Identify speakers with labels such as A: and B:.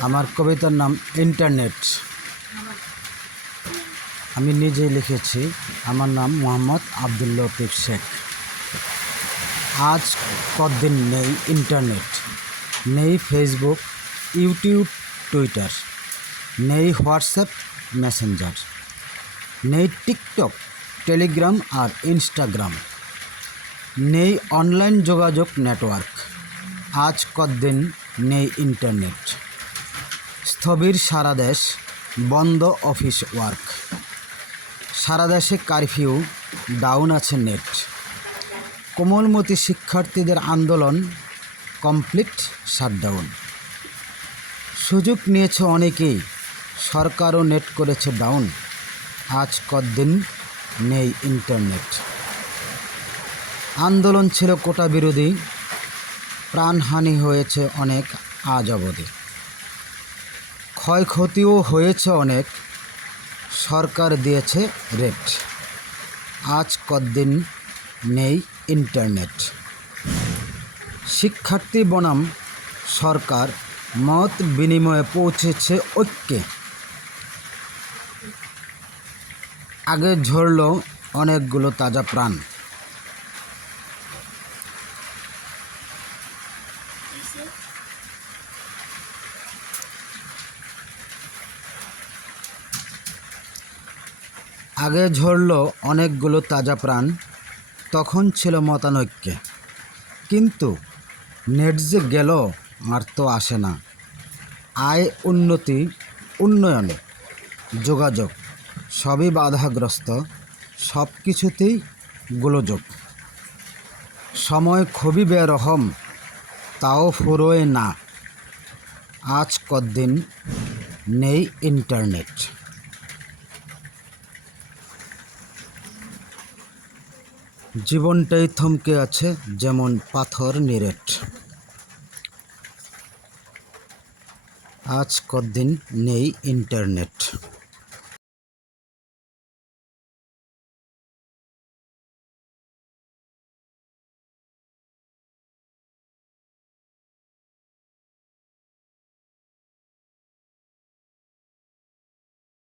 A: আমার কবিতার নাম ইন্টারনেট। আমি নিজেই লিখেছি। আমার নাম মোহাম্মদ আবদুল লতিফ শেখ। আজ কদিন নেই ইন্টারনেট? নেই ফেসবুক, ইউটিউব, টুইটার। নেই হোয়াটসঅ্যাপ, মেসেঞ্জার। নেই টিকটক, টেলিগ্রাম আর ইনস্টাগ্রাম। নেই অনলাইন যোগাযোগ নেটওয়ার্ক। আজ কদিন নেই ইন্টারনেট? স্থবির সারা দেশ বন্ধ অফিস ওয়ার্ক। সারা দেশে কারফিউ, ডাউন আছে নেট। কোমলমতি শিক্ষার্থীদের আন্দোলন, কমপ্লিট শাটডাউন। সুযোগ নিয়েছে অনেকেই, সরকারও নেট করেছে ডাউন। আজ কদিন নেই ইন্টারনেট। আন্দোলন ছিল কোটা বিরোধী, প্রাণহানি হয়েছে অনেক আজ অবধি। ক্ষয়ক্ষতিও হয়েছে অনেক। সরকার দিয়েছে রেট। আজ কদিন নেই ইন্টারনেট? শিক্ষার্থী বনাম সরকার মত বিনিময়ে পৌঁছেছে ঐক্যে। আগে ঝরল অনেকগুলো তাজা প্রাণ। আগে ঝরল অনেকগুলো তাজা প্রাণ, তখন ছিল মতানৈক্যে। কিন্তু নেট যে গেল আর তো আসে না। আয় উন্নতি, উন্নয়নে যোগাযোগ, সবই বাধাগ্রস্ত সব কিছুতেই গোলযোগ। সময় খুবই বেরহম, তাও ফুরোয় না। আজ কদিন নেই ইন্টারনেট। জীবনটাই থমকে আছে যেমন পাথর নিরেট। আজ কদিন নেই ইন্টারনেট?